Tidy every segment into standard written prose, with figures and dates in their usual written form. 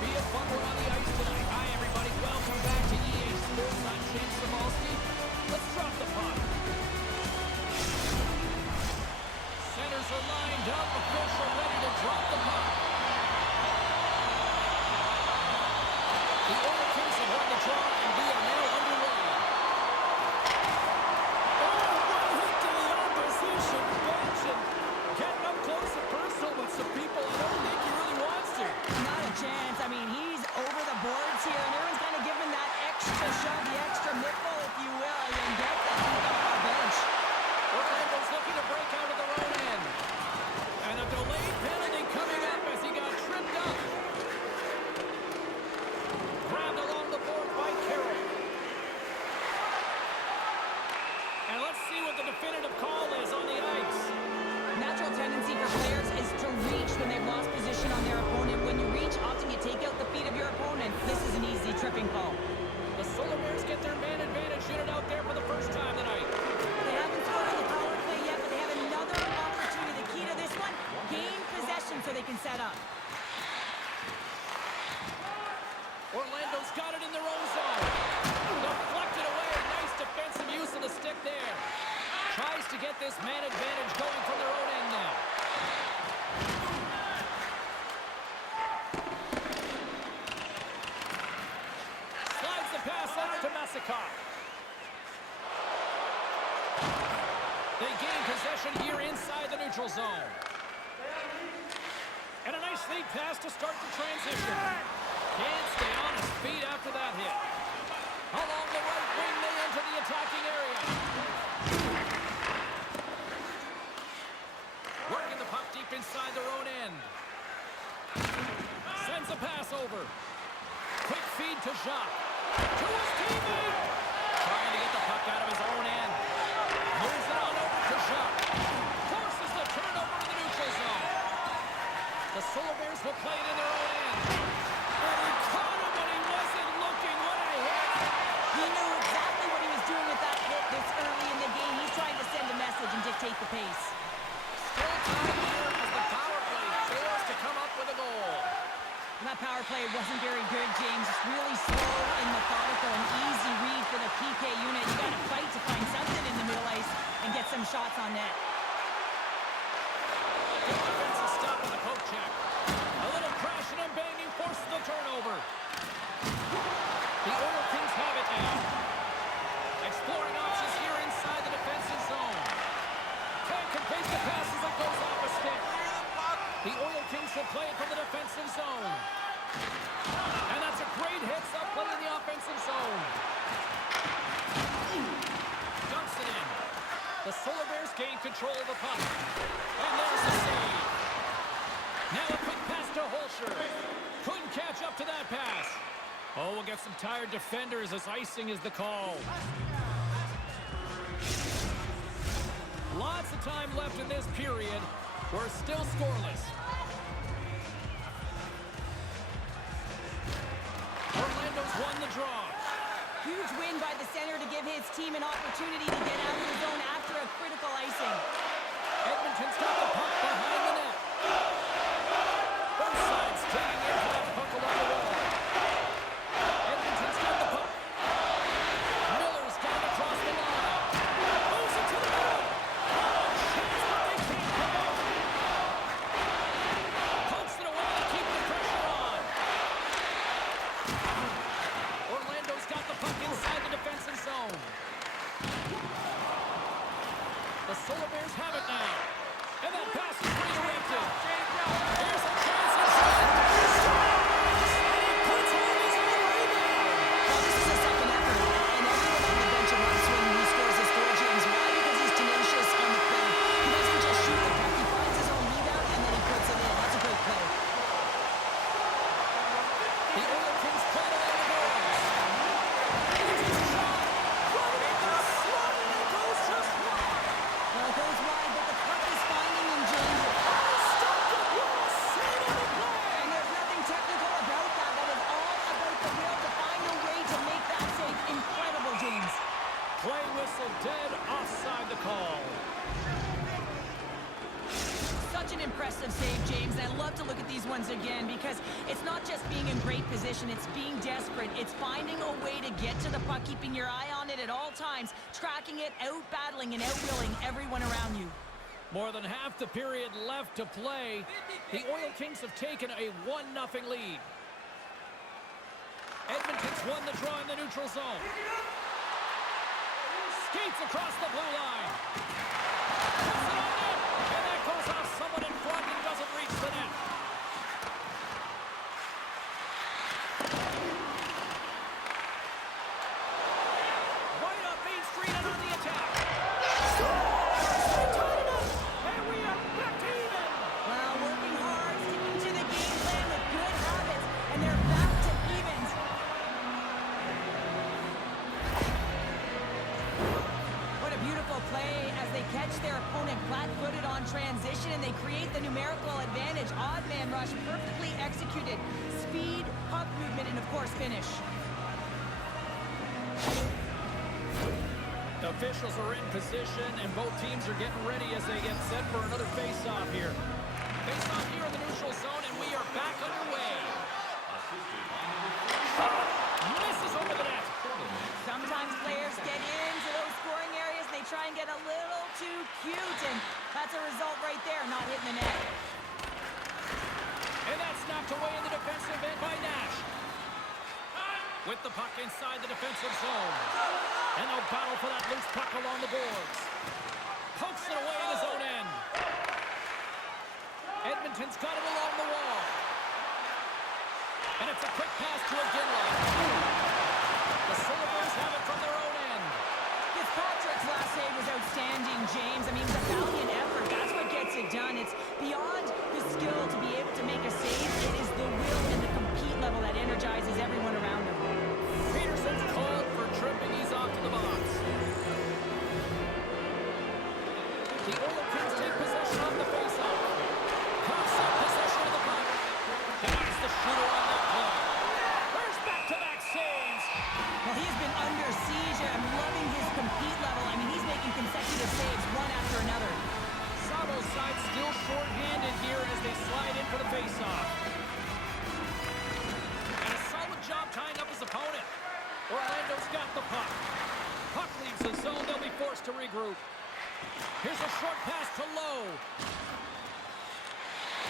be a fun one on the ice tonight. Hi, everybody. Welcome back to EA Sports. I'm James Cybulski. Let's drop the puck. Centers are lined up. Official ready to drop the puck. The Oil Kings have won the draw, and we are now underway. Oh, one hit to the opposition bench, and getting up close and personal with some people I don't think he really wants to. Not a chance. I mean, he's over the boards here, and everyone's kind of giving that extra shove, the extra nipple, if you will, and get the heat off the bench. Orlando's looking to break out of their own end. And a delayed penalty coming up as he got tripped up. Grabbed along the board by Carroll. And let's see what the definitive call is on the ice. Natural tendency for players is to reach when they've lost position on their opponent. When you reach, often you take out the feet of your opponent. This is an easy tripping call. The Solar Bears get their man advantage unit out there for the first time tonight. They haven't scored on the power play yet, but they have another opportunity. The key to this one, gain possession so they can set up. Orlando's got it in their own zone. Deflected away. Nice defensive use of the stick there. Tries to get this man advantage going from their own end now. Slides the pass out to Messikov. They gain possession here inside the neutral zone. And a nice lead pass to start the transition. Can't stay on his feet after that hit. Along the right wing, they enter the attacking area. Working the puck deep inside their own end. Sends a pass over. Quick feed to Jacques. To his teammate. Trying to get the puck out of his own end. Moves it on over to Jacques. Forces the turnover to the neutral zone. The Solar Bears will play it in their own end. And he caught him when he wasn't looking. What a hit. He knew exactly what he was doing with that hit this early in the game. He's trying to send a message and dictate the pace. Still time here as the power play fails to come up with a goal. And that power play wasn't very good, James. It's really slow and methodical. An easy read for the PK unit. You got to fight to find something in the middle ice and get some shots on net. Good defensive stop on the poke check. A little crashing and banging forces the turnover. The Oil Kings have it now. Exploring options here inside the defensive zone. Can't complete the pass as it goes off a stick. The Oil Kings will play it from the defensive zone. And that's a great hits-up play in the offensive zone. Dumps it in. The Solar Bears gain control of the puck. And there's the save. Now a quick pass to Holscher. Couldn't catch up to that pass. Oh, we'll get some tired defenders as icing is the call. Lots of time left in this period. We're still scoreless. Orlando's won the draw. Huge win by the center to give his team an opportunity to get out of the zone after a critical icing. Edmonton's got the puck behind the net. Both sides taking in for that puck along the wall. Edmonton's got the puck. Miller's got it across the line. Moves it to the middle. Chance, but they can't come up. Pokes it away to keep the pressure on. Orlando's got the puck inside the defensive zone. The Solar Bears have it now. And that pass is redirected. Here's a chance inside. And he puts on his own rebound. Well, this is a second effort, and everyone on the bench around swing who scores his goal, James. Why? Because he's tenacious on the play. He doesn't just shoot the puck. He finds his own rebound, and then he puts it in. That's a great play. The Oil Kings play it along the boards. Here's his shot. Right in the slot, and it goes just wide. Well, it goes wide, but the puck is finding him, James. Stop the cross. Save the play. And there's nothing technical about that. That is all about the will to find a way to make that save. Incredible, James. Play whistle dead offside the call. Such an impressive save, James. I love love to look at these ones again because it's not just being in great position, it's being desperate. It's finding a way to get to the puck, keeping your eye on it at all times, tracking it, out-battling and out-willing everyone around you. More than half the period left to play. The Oil Kings have taken a 1-0 lead. Edmonton's won the draw in the neutral zone. Skates across the blue line. Puts it on in, and that goes off someone in front and doesn't reach the net. Right up Main Street and on the attack. And we are back to even. Well, working hard, sticking to the game plan with good habits, and they're back to evens. What a beautiful play as they catch their opponent flat-footed on transition, and they create the numerical advantage. Odd man rush, perfectly executed. Speed, puck movement, and of course, finish. The officials are in position, and both teams are getting ready as they get set for another face-off here. Face-off here in the neutral zone, and we are back underway. Misses over the net. Sometimes players get into those scoring areas and they try and get a little too cute, and that's a result right there, not hitting the net. And that's knocked away in the defensive end by Nash. With the puck inside the defensive zone. And they'll battle for that loose puck along the boards. Pokes it away in his own end. Edmonton's got it along the wall. And it's a quick pass to Iginla. The Silvers have it from their own end. Fitzpatrick's last save was outstanding, James. I mean, the valiant effort, that's what gets it done. It's beyond the skill to be able to make a save. It is the will and the compete level that energizes everyone around him. Peterson's called for tripping. He's off to the box. The Oil Kings take possession of the faceoff. Cuffs up possession of the puck. That's the shooter on that play. There's back-to-back saves. Well, he has been under siege. I'm loving his compete level. I mean, he's making consecutive saves one after another. Sabo's side still short-handed here as they slide in for the faceoff. And a solid job tying up his opponent. Orlando's got the puck. Puck leaves the zone. They'll be forced to regroup. Here's a short pass to Lowe.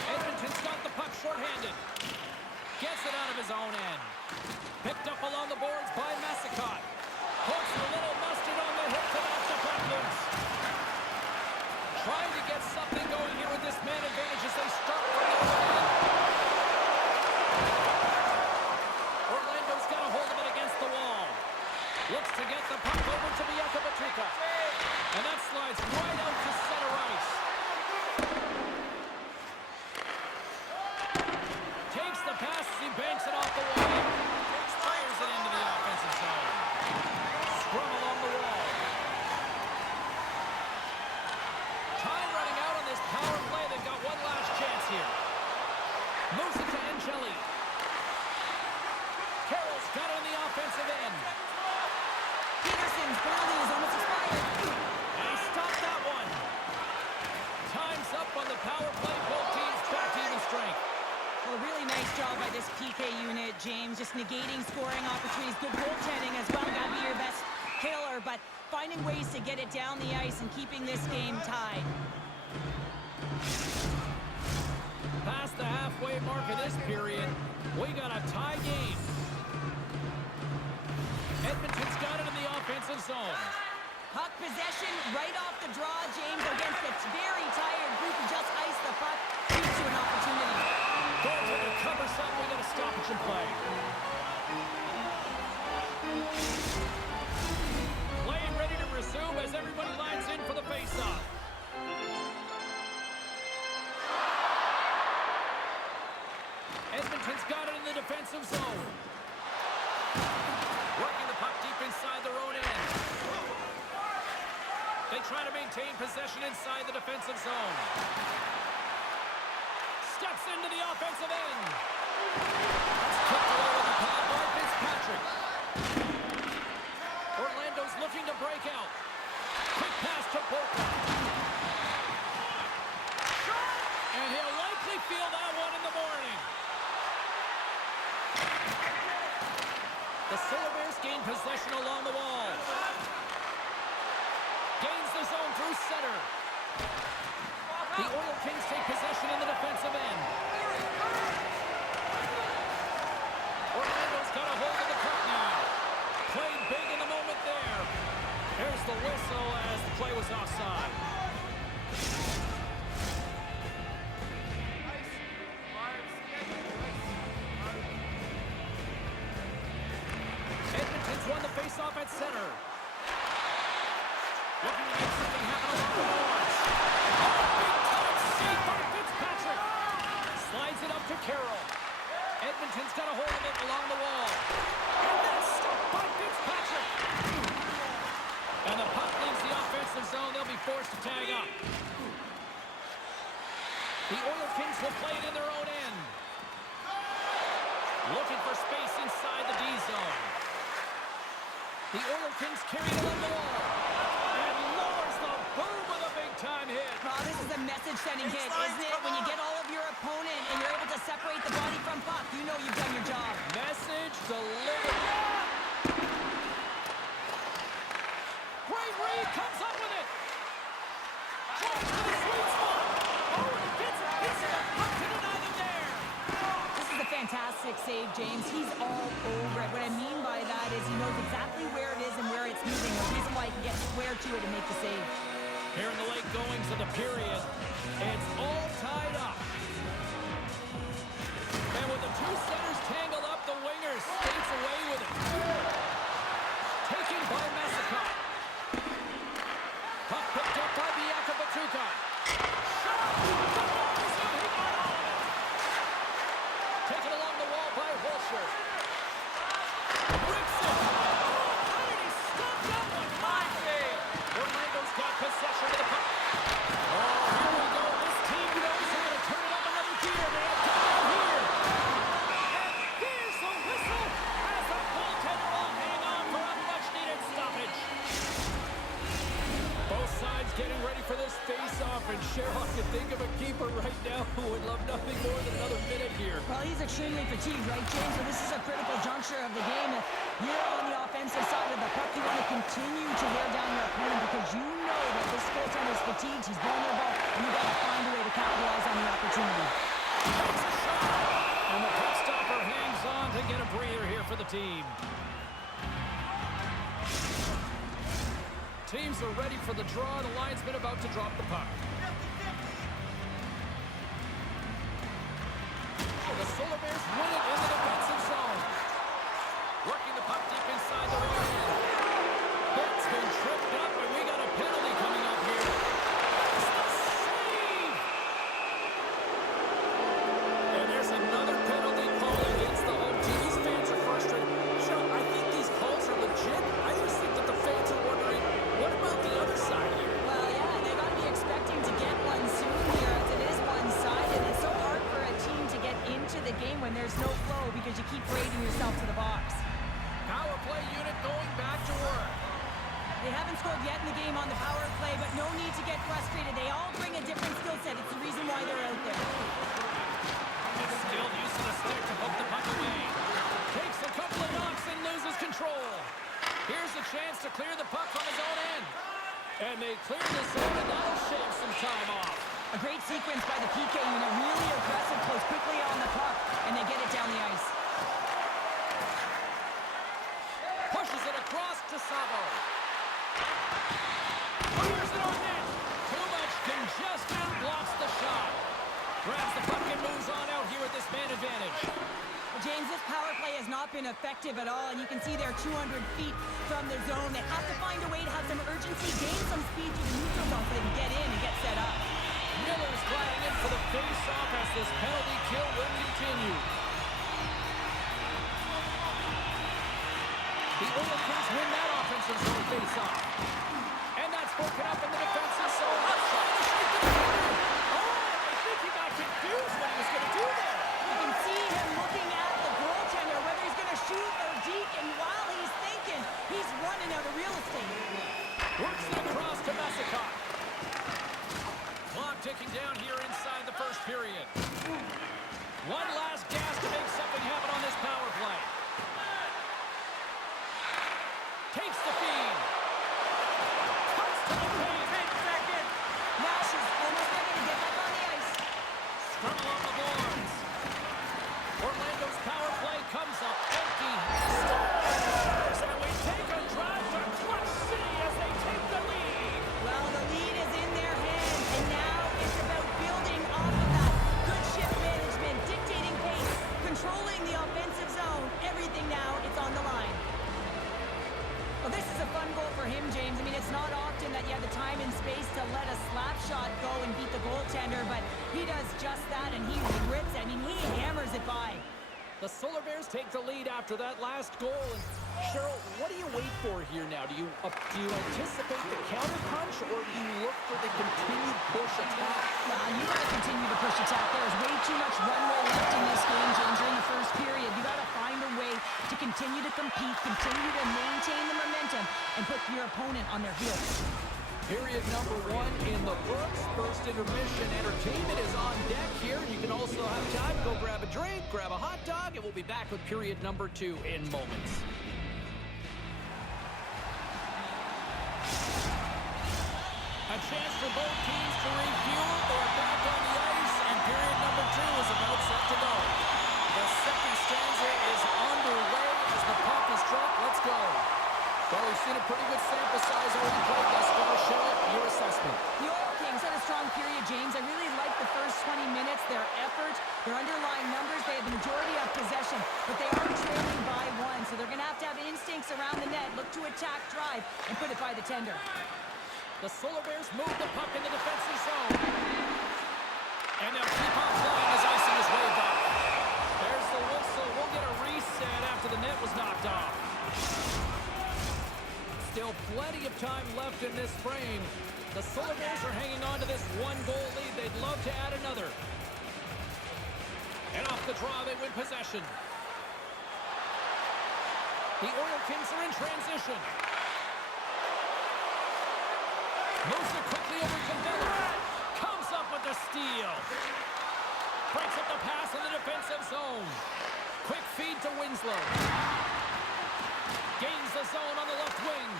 Edmonton's got the puck short-handed. Gets it out of his own end. Picked up along the boards by Massicott. Hooks a little mustard on the hip to knock the puck loose. Trying to get something going here with this man advantage as they start from the other end. Orlando's got a hold of it against the wall. Looks to get the puck over to Biekha-Batuka. And that slides right out to center ice. Takes the pass as he banks it off the wall. Fires it into the offensive zone. Scrum along the wall. Time running out on this power play. They've got one last chance here. Moves it to Angeli. Carroll's got it on the offensive end. Peterson's penalty is almost expired. And he stopped that one. Time's up on the power play. Both teams back to even strength. Well, a really nice job by this PK unit, James. Just negating scoring opportunities. Good goaltending as well. Got to be your best killer, but finding ways to get it down the ice and keeping this game tied. Past the halfway mark of this period, we got a tie game. Edmonton's got it in the offensive zone. Puck possession right off the draw, James, against a very tired group who just iced the puck. Shoots you an opportunity. Goaltender covers up. We got a stoppage in play. Play ready to resume as everybody lines in for the faceoff. Edmonton's got it in the defensive zone. Working the puck deep inside their own end. They try to maintain possession inside the defensive zone. Steps into the offensive end. That's kicked away with the pad by Fitzpatrick. Orlando's looking to break out. Quick pass to Boca. And he'll likely feel that one in The Solar Bears gain possession along the wall. Gains the zone through center. The Oil Kings take possession in the defensive end. Orlando's got a hold of the puck now. Played big in the moment there. There's the whistle as the play was offside. Edmonton's won the faceoff at center. Looking to make something happen along the boards. Oh, big time save by Fitzpatrick. Slides it up to Carroll. Edmonton's got a hold of it along the wall. And that's stopped by Fitzpatrick. And the puck leaves the offensive zone. They'll be forced to tag up. The Oil Kings will play it in their own end. Looking for space inside the D zone. The Oil Kings carry it along the wall. And lowers the boom with a big-time hit. Oh, this is a message-sending hit, isn't it? When you get all of your opponent and you're able to separate the body from puck, you know you've done your job. Message delivered. Great read, comes up with it. Drops to the sweet spot. Oh, and he gets a piece of the puck to deny them there. This is a fantastic save, James. He's all over it. What I mean by that is he knows exactly where it is and where it's moving. The reason why he can get square to it and make the save. Here in the late goings of the period, it's all tied up. And with the two centers tangled up, the wingers skates away with it. Taken by Massacott. Puck picked up by Biaka Batuka. Shot! The ball is in. He got all of it. Taken along the wall by Wilshire. Rips it. Oh, how did he stop that one? Fine save. Orlando's got possession of the puck. Oh, here we go. This team knows how to turn it up another gear. They have done it here. And here's the whistle as the goaltender will hang on for a much-needed stoppage. Both sides getting ready for this face-off, and Sherlock can think of a keeper right now who would love nothing more than another minute here. Well, he's extremely fatigued, right, James? So this is a critical juncture of the game. If you're on the offensive side of the puck, you want to continue to wear down your opponent because you know that this goaltender is fatigued, he's vulnerable, and you've got to find a way to capitalize on your opportunity. Takes a shot, and the puck stopper hangs on to get a breather here for the team. Teams are ready for the draw. The linesman about to drop the puck. The Solar Bears win it in the defensive zone. Working the puck deep inside the right end. It's been tripped up, and we got a penalty coming up here. It's the save! And there's another penalty call against the home team. These fans are frustrated. Joe, I think these calls are legit. I just think that the fans are wondering, what about the other side here? Well, yeah, they got to be expecting to get one soon here as it is one-sided. It's so hard for a team to get into the game when there's no flow because you keep raiding yourself to the box. Power play unit going back to work. They haven't scored yet in the game on the power play, but no need to get frustrated. They all bring a different skill set. It's the reason why they're out there. It's skilled use of the stick to hook the puck away. Takes a couple of knocks and loses control. Here's a chance to clear the puck from his own end. And they clear the zone, and that'll shave some time off. A great sequence by the PK unit. Really aggressive, close quickly on the puck, and they get it down the ice. Pushes it across to Sabo. Fires it on net. Too much congestion, blocks the shot. Grabs the puck and moves on out here with this man advantage. Well, James, this power play has not been effective at all, and you can see they're 200 feet from the zone. They have to find a way to have some urgency, gain some speed to the neutral zone so they can get in and get set up. Miller's gliding in for the face-off as this penalty kill will continue. The Oil Kings win that offensive zone face-off. And that's broken up in the defensive zone. Trying to shake the defender. Oh, I think he got confused what he was going to do there. You can see him looking at the goaltender, whether he's going to shoot or deke, and while he's thinking, he's running out of real estate. Works it across to Massacott. Clock ticking down here inside the first period. One last gas to make something happen on this power play. the time and space to let a slap shot go and beat the goaltender, but he does just that, and he rips it. I mean, he hammers it by. The Solar Bears take the lead after that last goal. And Cheryl, what do you wait for here now? Do you anticipate the counter punch, or do you look for the continued push attack? You got to continue to push attack. There's way too much runway left in this game, James, during the first period. You got to find a way to continue to compete, continue to maintain the momentum, and put your opponent on their heels. Period number 1 in the books. First intermission entertainment is on deck here. You can also have time to go grab a drink, grab a hot dog, and we'll be back with period number 2 in moments. A chance for both teams to refuel. They're back on the ice, and period number 2 is about set to go. The second stanza is underway as the puck is dropped. Let's go. Well, we've seen a pretty good sample size already played thus far. Cheryl, your assessment. The Oil Kings had a strong period, James. I really liked the first 20 minutes, their effort, their underlying numbers. They had the majority of possession, but they are trailing by 1, so they're going to have instincts around the net, look to attack, drive, and put it by the tender. The Solar Bears move the puck in the defensive zone. And they'll keep on playing as icing is waved off. There's the whistle. We'll get a reset after the net was knocked off. Still plenty of time left in this frame. The Solar Bears are hanging on to this 1-goal lead. They'd love to add another. And off the draw, they win possession. The Oil Kings are in transition. Moves it quickly over to Miller. Comes up with the steal. Breaks up the pass in the defensive zone. Quick feed to Winslow. Gains the zone on the left wing.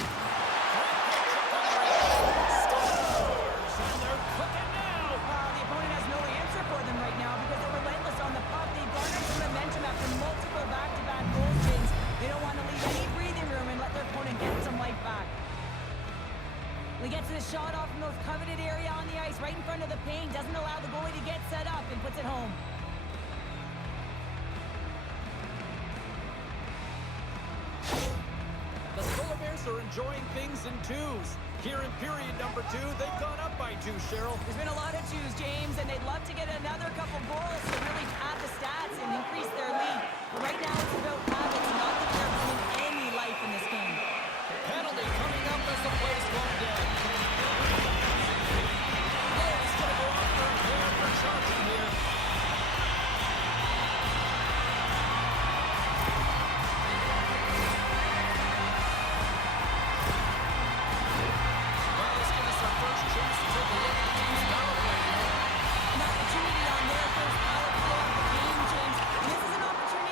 Great check on the right. Scores! And they're cooking now. The opponent has no answer for them right now because they're relentless on the puck. They garnered some momentum after multiple back-to-back goals, James. They don't want to leave any breathing room and let their opponent get some life back. He gets the shot off the most coveted area on the ice, right in front of the paint. Doesn't allow the goalie to get set up and puts it home. The Solar Bears are enjoying things in twos. Here in period number 2, they've gone up by 2, Cheryl. There's been a lot of twos, James, and they'd love to get another couple goals to really pad the stats and increase their lead. But right now it's about habits, not that they're bringing any life in this game. Penalty coming up as the play's going dead. Lowe's going to go off for a clear for charging here. Well, this gives us our first chance to take a look at the team's power play. An opportunity on their first power play of the game, James. And this is an opportunity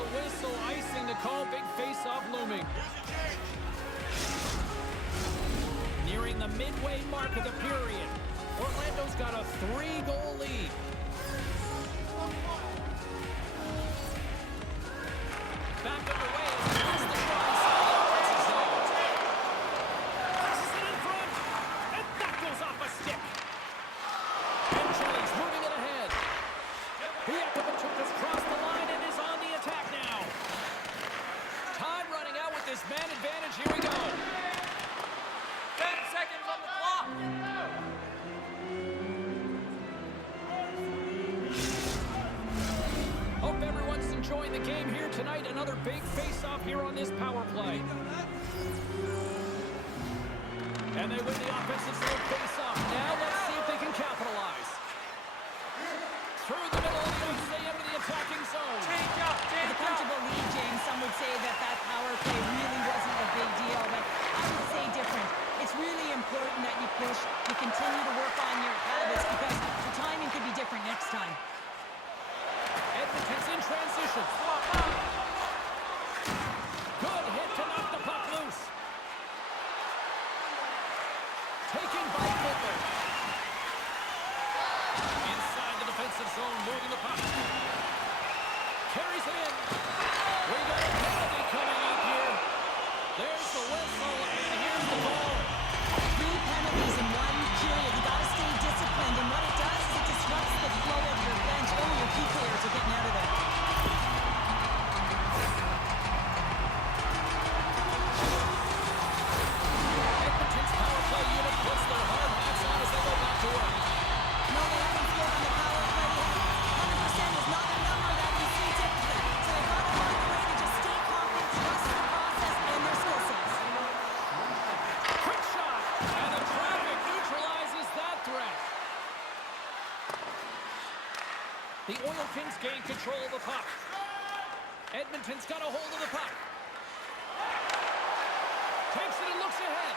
the whistle, icing to call, big face-off looming. Nearing the midway mark of the period. Orlando's got a 3-goal lead. Back underway as he puts the shot inside the offensive zone. Places it in front, and that goes off a stick. And Chili's moving it ahead. Jakovic has crossed the line and is on the attack now. Time running out with this man advantage. Here we go. 10 seconds on the clock. Hope everyone's enjoying the game here tonight. Another big face-off here on this power play. And they win the offensive zone face-off. Now let's see if they can capitalize. Through the middle of the ice, they enter the attacking zone. Change up, With a change up. comfortable lead, James, some would say that that power play really wasn't a big deal, but I would say different. It's really important that you push, you continue to work on your habits because the timing could be different next time. Edmonton's in transition. Swap out. Good hit to knock the puck loose. Taken by Fiddler. Inside the defensive zone, moving the puck. Carries it in. We got a penalty coming up here. There's the whistle, and here's the ball. 3 penalties in 1 period. You gotta stay disciplined, and what it does is it disrupts the flow of your bench. Oh, your key players are getting out of there. Edmonton's power play unit puts their hard hats on as they go back to work. No, they haven't scored on the power play yet. 100% is not a number that you see typically. So they gotta find a way to just stay confident, trust the process and their skill sets. Quick shot, and the traffic neutralizes that threat. The Oil Kings gain control of the puck. Edmonton's got a hold of the puck. Takes it and looks ahead.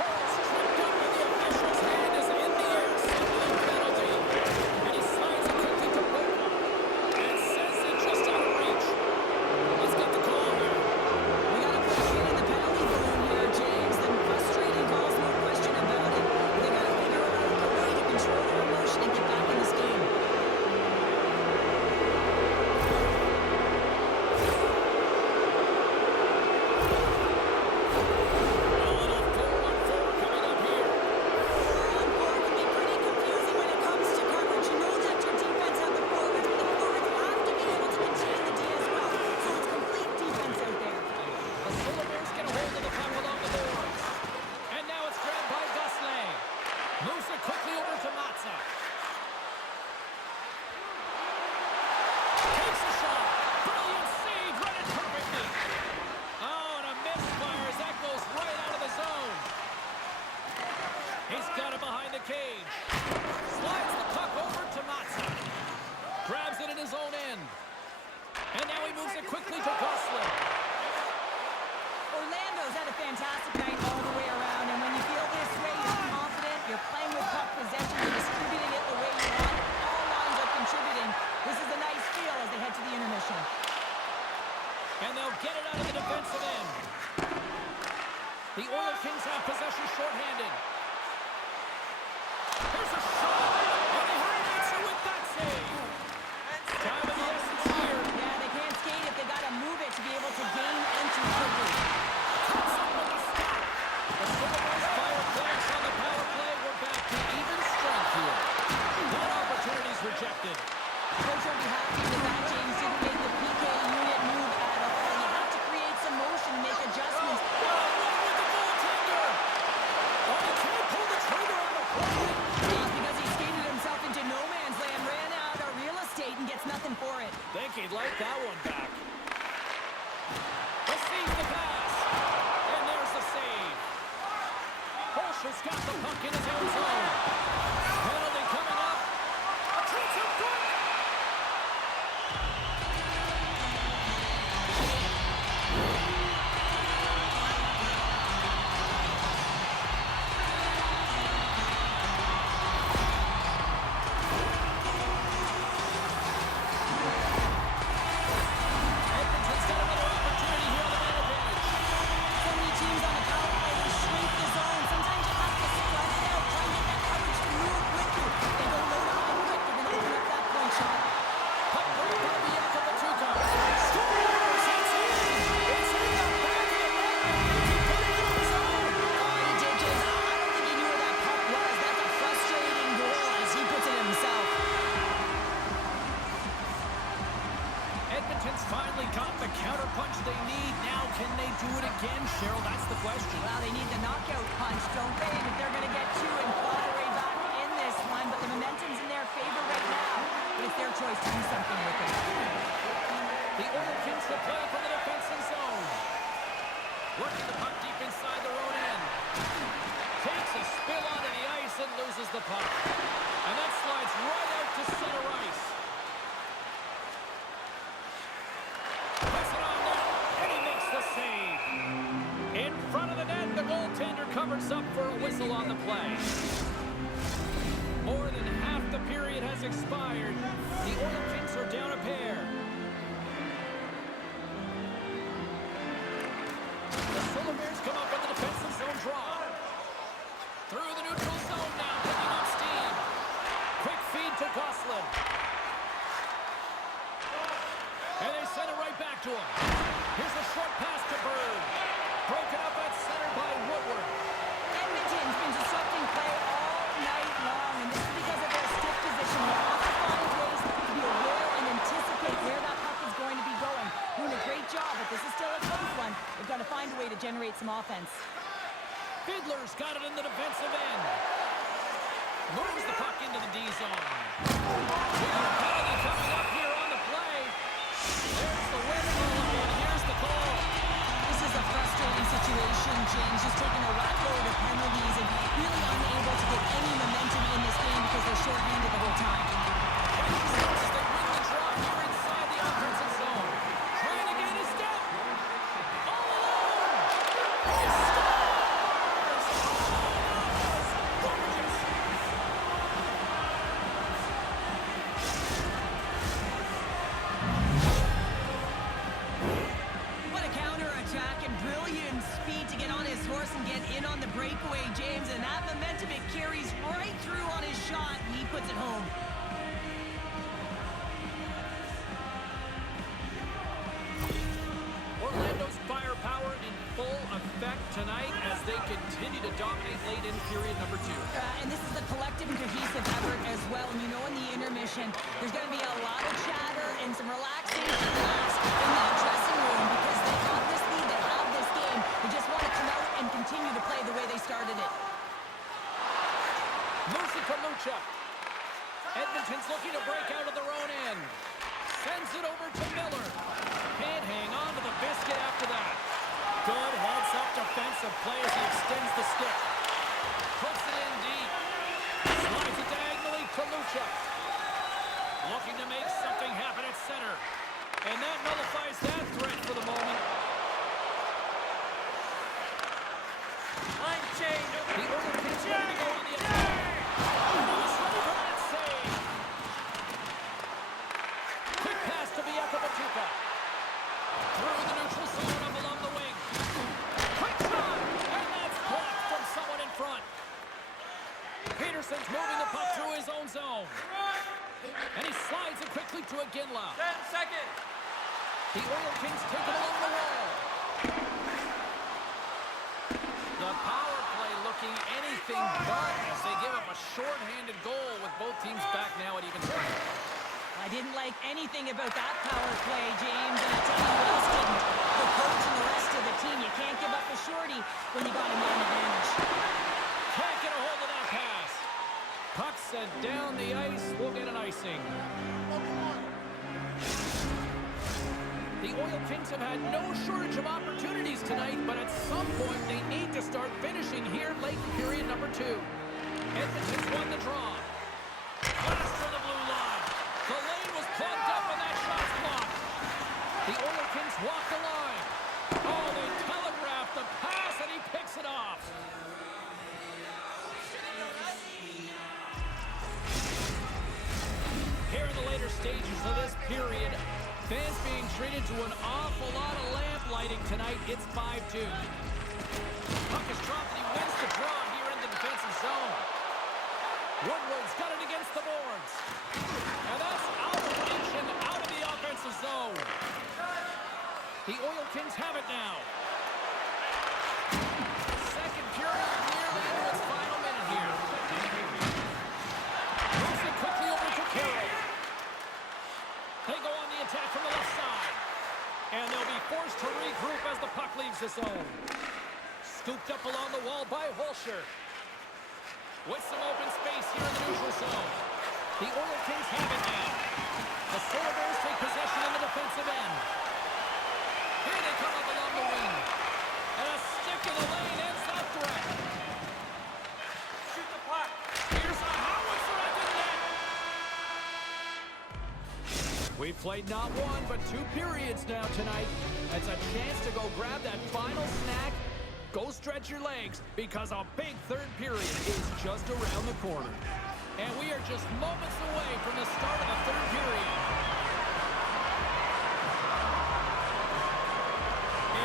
Carroll's tripped up with the official's hand is in the air, signaling penalty. And he slides it quickly to Boca. And says it just out of reach. Let's get the call here. We gotta put a pin in the penalty balloon here, James. Them frustrating calls, no question about it. They gotta figure out a way to control their emotion and get back in this game. A little 4-on-4 coming up here. 4-on-4 can be pretty confusing when it comes to coverage. You know that your defense have the forwards, but the forwards have to be able to contain the D as well. So it's complete defense out there. The Solar Bears get a hold of the puck along the boards. And now it's grabbed by Gosselin. Moves it quickly over to Matza. Takes a shot. Brilliant save. Read it perfectly. Oh, and a misfire as that goes right out of the zone. He's got it behind the cage. Slides the puck over to Matza. Grabs it in his own end. And now he moves it quickly to Gosselin. Orlando's had a fantastic night all the way around, and when you feel this way, you're confident, you're playing with puck possession, you're distributing it the Cheryl? That's the question. Well, they need the knockout punch, don't they? And if they're going to get two and claw their way back in this one, but the momentum's in their favor right now. But it's their choice to do something with it. The Oil Kings will play from the defensive zone. Working the puck deep inside their own end. Takes a spill onto the ice and loses the puck. And that slides right out to center ice. Puts it on net, and he makes the save. In front of the net, the goaltender covers up for a whistle on the play. More than half the period has expired. The Oil Kings are down a pair. The Solar Bears come up with the defensive zone draw. Through the neutral zone now, picking up steam. Quick feed to Gosselin. And they send it right back to him. Here's a short pass to Bird. Broken up at center by Woodward. Edmonton's been disrupting play all night long, and this is because of their stiff position. They have to find ways to be aware and anticipate where that puck is going to be going. Doing a great job, but this is still a close one. They've got to find a way to generate some offense. Fiddler's got it in the defensive end. Moves the puck into the D zone. Penalty coming up here on the play. There's the whistle, and here's the call. This is a frustrating situation, James. Just taking a whack load of penalties and really unable to get any momentum in this game because they're shorthanded the whole time. They win the draw here inside the offensive zone. Trying to gain a step. All alone. He scores! Gorgeous. What a counterattack and brilliant speed to get on his horse and get in on the breakaway, James. And that momentum, it carries right through on his shot, and he puts it home. Orlando's firepower in full effect tonight as they continue to dominate late in period number 2. And this is a collective and cohesive effort as well. And you know in the intermission, there's going to be a lot of chatter and some relaxation laughs in that dressing room because they have this lead, they have this game. They just want to come out and continue to play the way they started it. Lucy Kalucha. Edmonton's looking to break out of their own end. Sends it over to Miller. Can't hang on to the biscuit after that. Good heads-up defensive play as he extends the stick. Puts it in deep. Slides it diagonally to Lucha. Looking to make something happen at center. And that nullifies that threat for the moment. Line change. The Oil Kings ready to go on the attack. He's ready for that save. Quick pass to Bianca Matuka. Through the neutral zone up along the wing. Quick shot! And that's blocked from someone in front. Peterson's moving the puck through his own zone. And he slides it quickly to Iginla. 10 seconds. The Oil Kings take it along the wall. The power play looking anything but as they give up a shorthanded goal with both teams back now at even strength. I didn't like anything about that power play, James, and I tell you who else didn't. The coach and the rest of the team. You can't give up a shorty when you got a man advantage. Can't get a hold of that pass. Puck sent down the ice. We'll get an icing. The Oil Kings have had no shortage of opportunities tonight, but at some point they need to start finishing here late in period number 2. Edmonton's won the draw. Pass for the blue line. The lane was plugged up and that shot's blocked. The Oil Kings walk the line. Oh, they telegraphed the pass and he picks it off. Here in the later stages of this period, fans being treated to an awful lot of lamp lighting tonight. It's 5-2. Puck is dropped and he wins the draw here in the defensive zone. Woodward's got it against the boards. And that's out of reach and out of the offensive zone. The Oil Kings have it now. Second period nearly into its final minute here. Moves it quickly over to Carroll. They go on the attack from the left side. And they'll be forced to regroup as the puck leaves the zone. Scooped up along the wall by Holscher. With some open space here in the neutral zone. The Oil Kings have it now. The Solar Bears take possession in the defensive end. Here they come up along the wing. And a stick in the lane ends that threat. Shoot the puck. Here's a howitzer at the net. We've played not one, but 2 periods now tonight. It's a chance to go grab that final snack. Go stretch your legs, because a big third period is just around the corner. And we are just moments away from the start of the third period.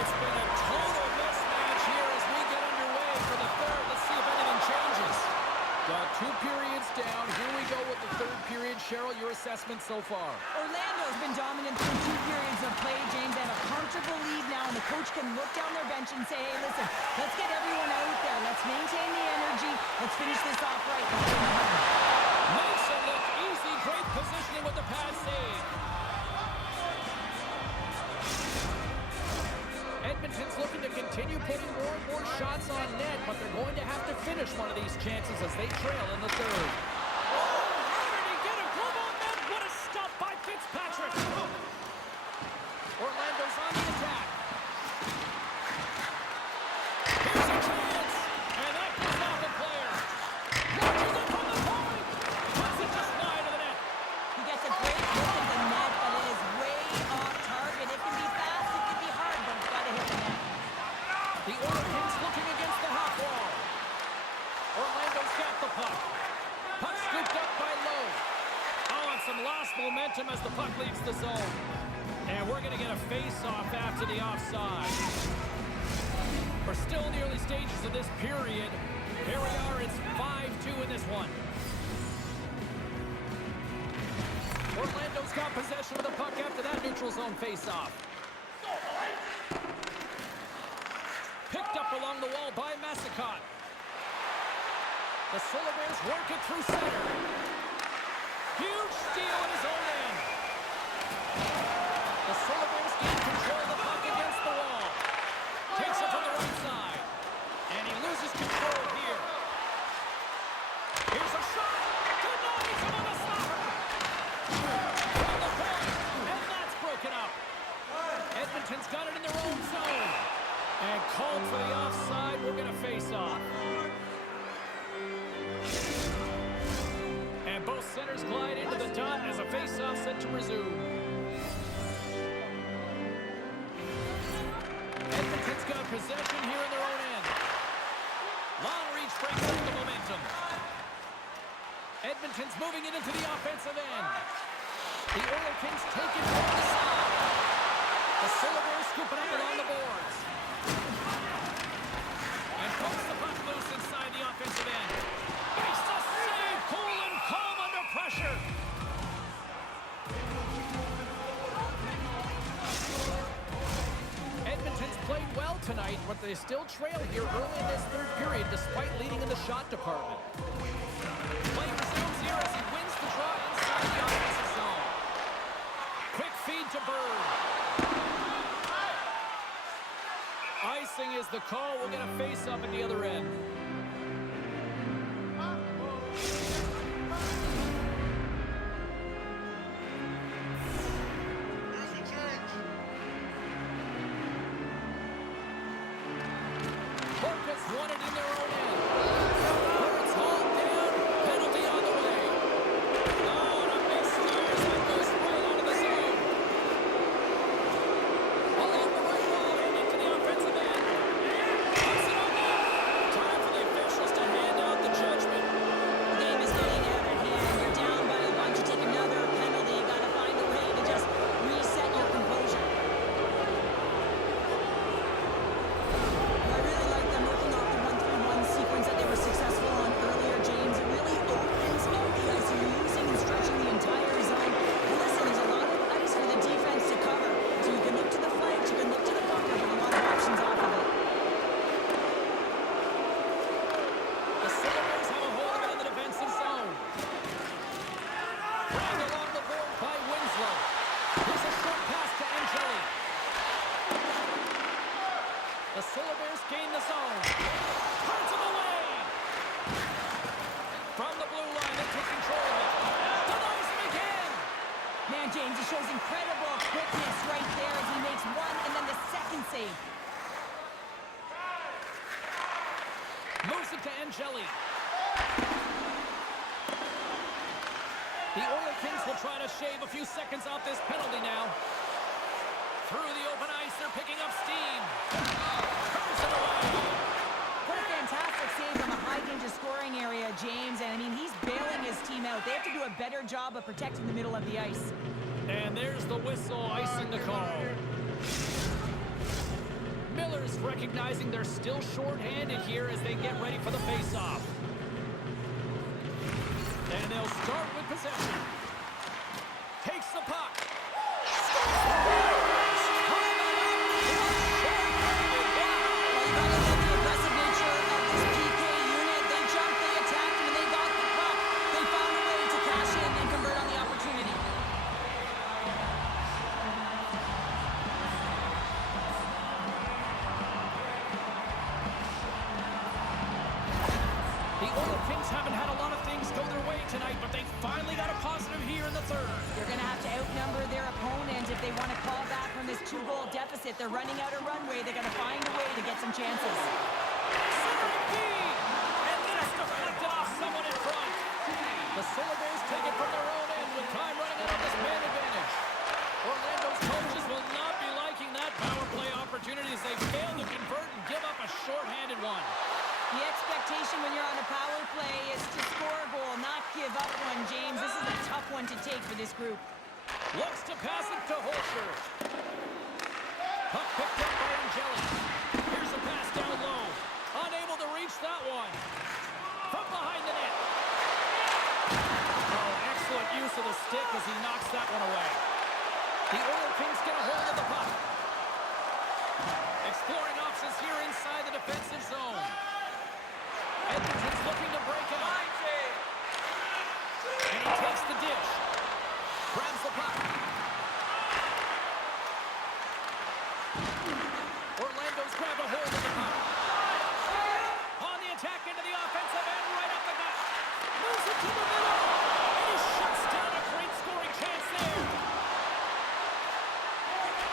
It's been a total mismatch here as we get underway for the third. Let's see if anything changes. Got 2 periods down. Here we go with the third period. Cheryl, your assessment so far? Orlando's been dominant through 2 periods of play, James. They have a comfortable lead now, and the coach can look down their bench and say, hey, listen, let's get everyone out there. Let's maintain the energy. Let's finish this off right. Let's bring it home. Makes it look easy. Great positioning with the pad save. Edmonton's looking to continue putting more and more shots on net, but they're going to have to finish one of these chances as they trail in the third. Oh, how did he get a glove on that? What a stop by Fitzpatrick. Orlando's on the attack. Here's a chance, and that goes off the player. Launches it from the point. Puts it just wide of the net. He gets a great look at the net, but it is way off target. It can be fast, it can be hard, but it's got to hit the net. The Oil Kings looking against the half wall. Orlando's got the puck. Puck scooped up by Lowe. Oh, and some lost momentum as the puck leaves the zone. And we're going to get a face-off after the offside. We're still in the early stages of this period. Here we are, it's 5-2 in this one. Orlando's got possession of the puck after that neutral zone face-off. Picked up along the wall by Massicott. The Solar Bears work it through center. Huge steal in his own end. The Solar Bears gain control of the puck against the wall. Takes it from the right side. And he loses control here. Here's a shot. Denies him on the stopper. On the point. And that's broken up. Edmonton's got it in their own zone. And called for the offside. We're going to face off. And both centers glide into the dot as a face-off set to resume. Edmonton's got possession here in their own end. Long reach breaks up the momentum. Edmonton's moving it into the offensive end. The Oil Kings take it from the side. The Solar Bears scooping up along the boards. And pokes the puck loose inside the offensive end. Makes the save, cool and calm under pressure. Edmonton's played well tonight, but they still trail here early in this third period despite leading in the shot department. Play resumes here as he wins the draw inside the offensive zone. Quick feed to Bird. Icing is the call. We'll get a face-up at the other end. Orcas won it in their own end. Birds hauled down. Penalty on the way. Oh, and a big stars that goes right out of the zone. Along the right wall and into the offensive end. Puts it on net. Time for the officials to hand out the judgment. The game is getting out of hand. You're down by a bunch. You take another penalty. You got to find a way to just reset your composure. I really like them working off the 1-3-1 sequence that they were successful on earlier, James. It really opens up the ice. You're using and stretching the entire zone. And listen, there's a lot of ice for the defense to cover. So you can look to the flanks, you can look to the bunker, but a lot of options off of it. The Sabres have a hold of it in the defensive zone. Dragged along the board by Winslow. Here's a short pass to Angeli. The Solar Bears gain the zone. James. He shows incredible quickness right there as he makes one and then the second save. Moves it to Angeli. The Oil Kings will try to shave a few seconds off this penalty now. Through the open ice, they're picking up steam. Curves it away. What a fantastic save from a high-danger scoring area, James. And, I mean, he's bailing his team out. They have to do a better job of protecting the middle of the ice. And there's the whistle, icing the call. Miller's recognizing they're still short-handed here as they get ready for the face-off. And they'll start with possession. Takes the puck. The Oil Kings haven't had a lot of things go their way tonight, but they finally got a positive here in the third. They're going to have to outnumber their opponent if they want to claw back from this 2-goal deficit. They're running out of runway. They're going to find a way to get some chances. And that's deflected off someone in front. The Solar Bears take it from their own end with time running out of this man advantage. Orlando's coaches will not be liking that power play opportunity as they fail to convert and give up a short-handed one. The expectation when you're on a power play is to score a goal, not give up one, James. This is a tough one to take for this group. Looks to pass it to Holscher. Puck picked up by Angeli. Here's a pass down low. Unable to reach that one. From behind the net. Oh, excellent use of the stick as he knocks that one away. The Oil Kings get a hold of the puck. Exploring options here inside the defensive zone. Edmonton's looking to break it up. And he takes the dish. Grabs the puck. Orlando's grabbed a hold of the puck. On the attack into the offensive end, right up the gut. Moves it to the middle. And he shuts down a great scoring chance there.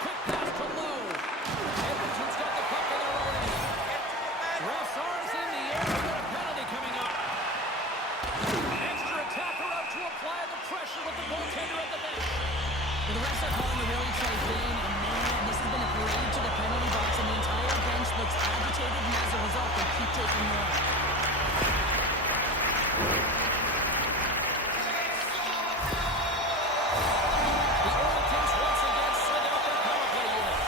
Quick pass to Lowe. Edmonton's got the puck in their own end. Refs arms in the air. We've got a penalty coming up. An extra attacker out to apply the pressure with the goaltender at the bench. The refs are calling a really tight game, and man, this has been a parade to the penalty box, and the entire bench looks agitated, and as a result, they keep taking more. The Oil Kings once again send out their power play unit.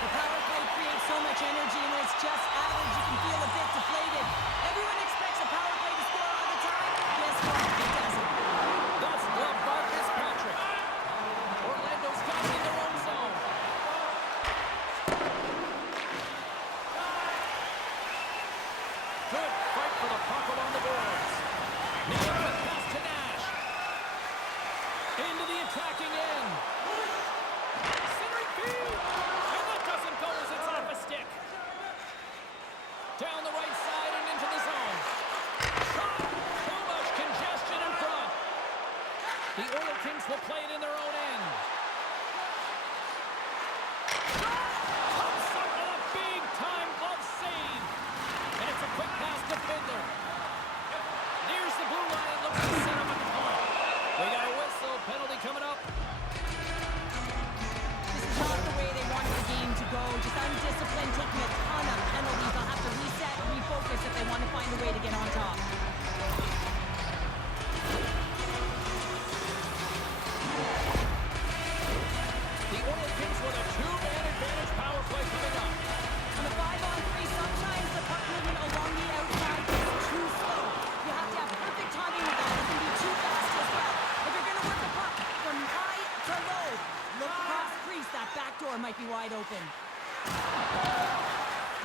The power play creates so much energy, and when it's just average, you can feel a bit deflated. Everyone expects a power play to score all the time. Guess what? It doesn't. That's gloved by Fitzpatrick. Orlando's got it in their own zone. Good fight for the puck along the boards. Now a quick pass to Nash. Into the attacking end. Centering field. And that doesn't go as it's off a stick. Down the right side and into the zone. Shot. Too much congestion in front. The Oil Kings will play it in their own end. Comes up with a big-time glove save. And it's a quick pass to Fiddler. Nears the blue line and looks to set up at the point. We got a whistle. Penalty coming up. This is not the way they wanted the game to go. Just undisciplined, taking a ton of penalties. They'll have to reset and refocus if they want to find a way to get on top. The Oil Kings with a two-man advantage power play coming up. On a 5-on-3, sometimes the puck movement along the outside is too slow. You have to have perfect timing with that. It can be too fast as well. If you're going to work the puck from high to low, look across crease. That back door might be wide open.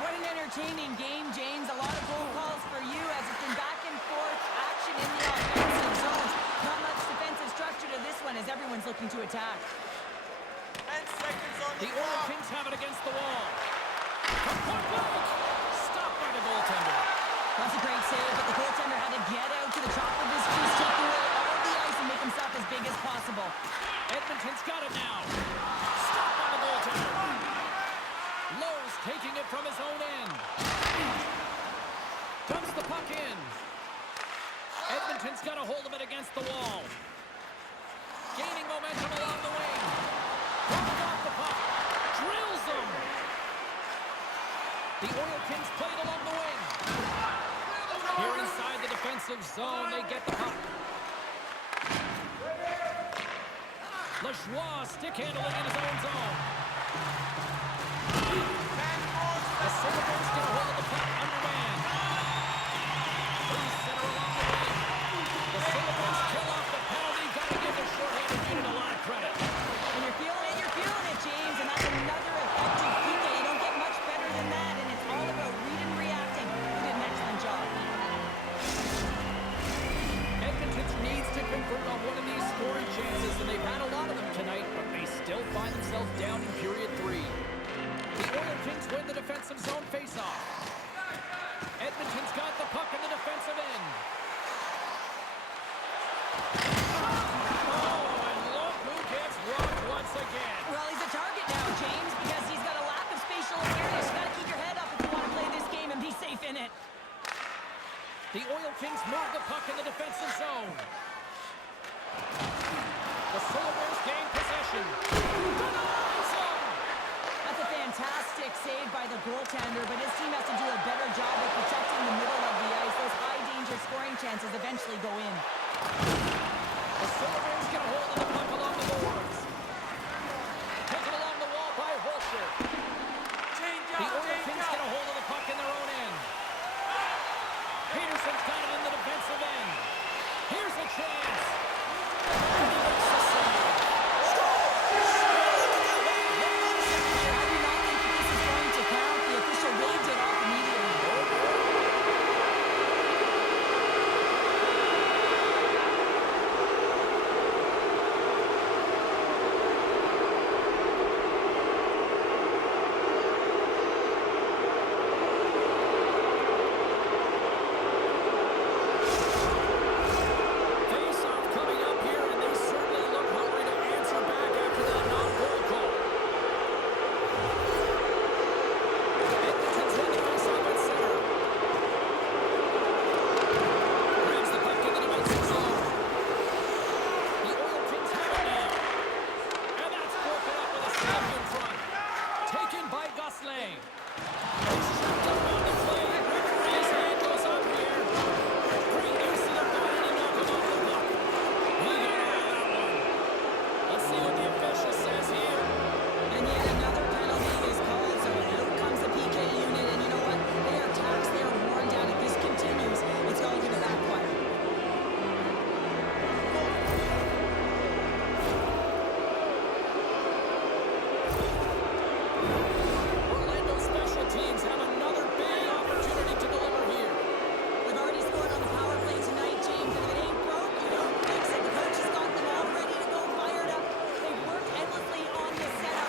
What an entertaining game, James. A lot of goal calls for you as it's been back and forth action in the offensive zones. Not much defensive structure to this one as everyone's looking to attack. 10 seconds on The the Oil clock. Kings have it against the wall. From point blank. Stopped by the goaltender. That's a great save, but the goaltender had to get out to the top of his crease, take away all the ice, and make himself as big as possible. Edmonton Edmonton's got it now. Stop by the goaltender. Lowe's taking it from his own end. Dumps the puck in. Edmonton's got a hold of it against the wall. Gaining momentum along the wing. Dropping off the puck. Drills them. The Oil Kings played along the wing. Here inside the defensive zone, they get the puck. Lajoie stick handling in his own zone. The Sabres get a hold of the puck underman. Free center along the wing. The Sabres kill off the penalty. Gotta give the shorthanded unit a lot of credit. When you're feeling it, James, and that's another effective PK. You don't get much better than that, and it's all about reading and reacting. You did an excellent job. Edmonton needs to convert on one of these scoring chances, and they've had a lot of them tonight, but they still find themselves down in period 3. The Oil Kings win the defensive zone faceoff. Edmonton's got the puck in the defensive end. Oh, and look who gets rocked once again. Well, he's a target now, James, because he's got a lack of spatial awareness. You got to keep your head up if you want to play this game and be safe in it. The Oil Kings move the puck in the defensive zone. The Sabres gain possession. That's a fantastic save by the goaltender, but his team has to do a better job of protecting the middle of the ice. Those high-danger scoring chances eventually go in. The Sabres get a hold of the puck along the boards. Taken along the wall by Holscher. The Oil Kings get a hold of the puck in their own end. Peterson's got it in the defensive end. Here's a chance. And he makes the save. I do not think that this is going to count. The official waved it off immediately. Face-off coming up here, and they certainly look hungry to answer back after that non-goal call. Edmonton's won the face-off at center. Grabs the puck in the defensive zone. The Oil Kings have it now. And that's broken up with a stop in front. Taken by Gosselin. He's trapped up on the play. Referee's hand goes up here. Great use of the ball to knock him off the puck. He got out of that one. Let's see what the official says here. And yet another penalty is called, so out comes the PK unit, and you know what? They are taxed, they are worn down. If this continues, it's going to the backfire. Orlando Special Teams have another big opportunity to deliver here. They've already scored on the power play tonight, James, and if it ain't broke, you don't fix it. The coach has got them all ready to go, fired up. They've worked endlessly on this setup.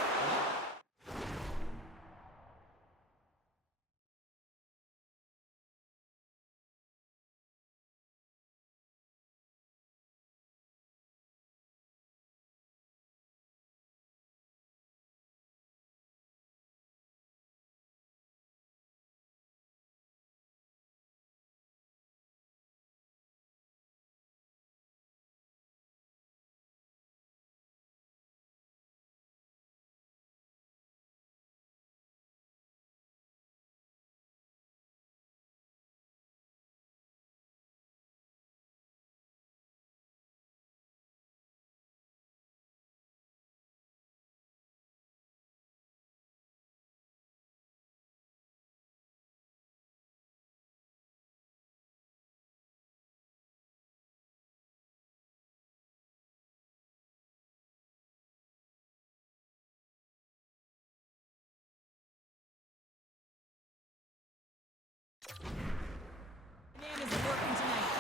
Man isn't working tonight.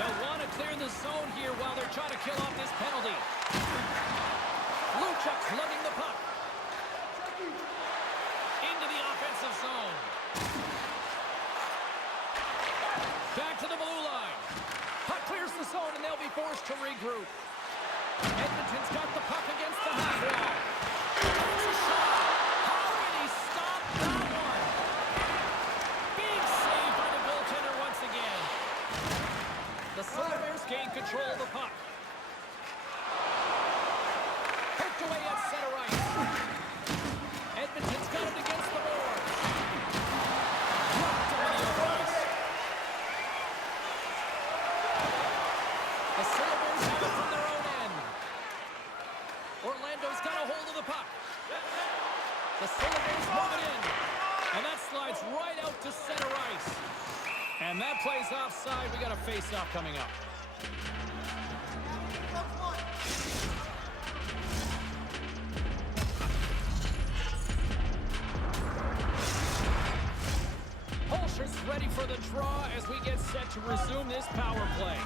They'll want to clear the zone here while they're trying to kill off this penalty. Luchuk's lugging the puck. Into the offensive zone. Back to the blue line. Puck clears the zone, and they'll be forced to regroup. Edmonton's got the puck against the half wall. It's a shot. How did he stop that one? Big save by the goaltender once again. The Solar Bears gain control of the puck. Poked away at center ice. Edmonton's got it against the boards. Dropped him in the open ice. The Solar Bears have it from their own end. Orlando's got a hold of the puck. The Solar Bears move it in. And that slides right out to center ice. And that plays offside. We got a face-off coming up. Holscher's ready for the draw as we get set to resume this power play.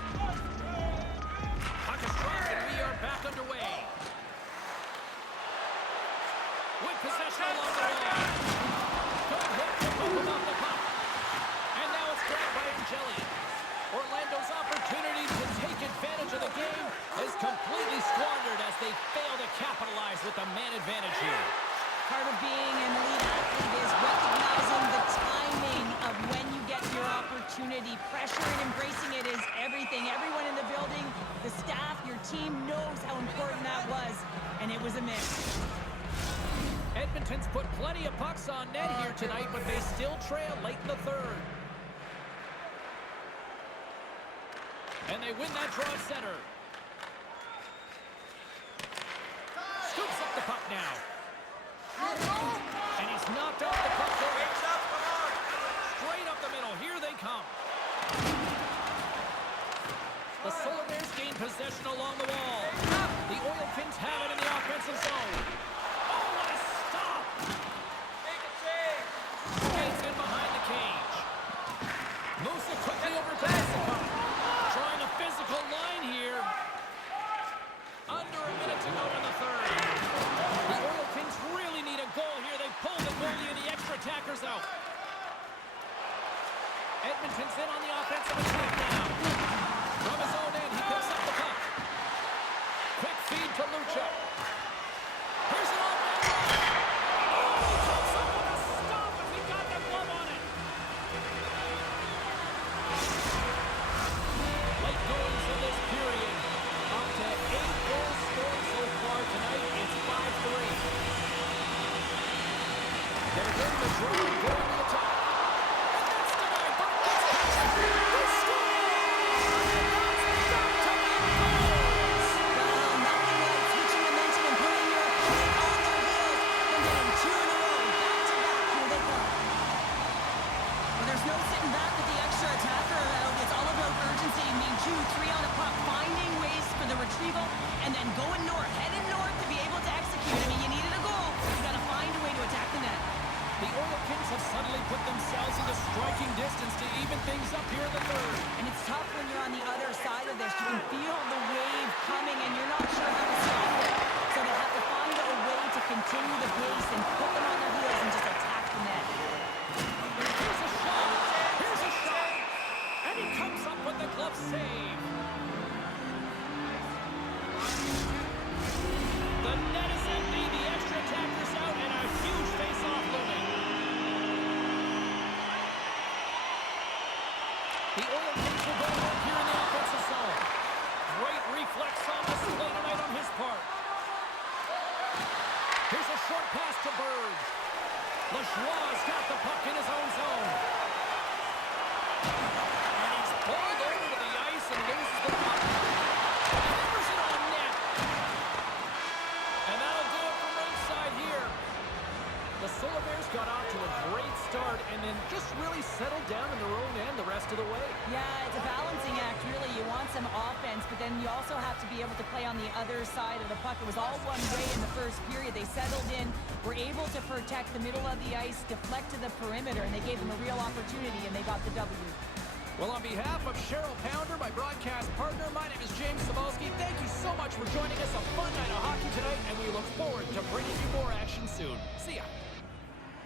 Puck is dropped and we are back underway. With possession along the wall. Good hit to move about the puck. And now it's grabbed by Angeli. Orlando's opportunity to take advantage of the game is completely squandered as they fail to capitalize with the man advantage here. Part of being an elite athlete is recognizing the timing of when you get your opportunity. Pressure and embracing it is everything. Everyone in the building, the staff, your team knows how important that was, and it was a miss. Edmonton's put plenty of pucks on net here tonight, but they still trail late in the third. And they win that draw at center. Scoops up the puck now. And he's knocked off the puck goal. Straight up the middle. Here they come. The Solar Bears gain possession along the wall. The Oil Kings have it in the offensive zone. Oh, what a stop! Skates in behind the cage. Moves it quickly over to Messick. Trying a physical line here. Under a minute to go in the third. The Oil Kings really need a goal here. They pull the goalie and the extra attackers out. Edmonton's in on the offensive attack now. From his own end, he picks up the puck. Quick feed to Lucha. Here's an all-man run. Oh, he comes up with a stop, and he got the glove on it. Late goings in this period. Up to 8 goals scored so far tonight. It's 5-3. They're getting the draw and going to the top. And that's denied by Fitzpatrick. He scores! And that's back to back goals! Well, nothing like switching momentum and putting your opponent on their heels and getting 2 in a row. Back-to-back, here they come. Well, there's no sitting back with the extra attacker out. It's all about urgency and being 2-3 on a puck, finding ways for the retrieval, and then going north, heading north to be able to execute. I mean, you needed a goal. You got to find a way to attack the net. The Oil Kings have suddenly put themselves into striking distance to even things up here in the third. And it's tough when you're on the other side of this. You can feel the wave coming, and you're not sure how to stop it. So they have to find a way to continue the pace and put them on their heels and just attack the net. Here's a shot. Here's a shot. And he comes up with the glove save. The net is empty. The extra attacker's out, and a huge face-off looming. The Oil Kings will go to work here in the offensive zone. Great reflex on display tonight on his part. Here's a short pass to Bird. Lajoie's got the puck in his own zone. And he's pulled over to the ice and loses the puck. Hammers it on net. And that'll do it from ringside here. The Solar Bears got off to a great start and then just really settled down in their own end the rest of the way. Yeah, it's a balancing act, really. You want some offense, but then you also have to be able to play on the other side of the puck. It was all one way in the first period. They settled in, were able to protect the middle of the ice, deflect to the perimeter, and they gave them a real opportunity, and they got the W. Well, on behalf of Cheryl Pounder, my broadcast partner, my name is James Cybulski. Thank you so much for joining us. A fun night of hockey tonight, and we look forward to bringing you more action soon. See ya.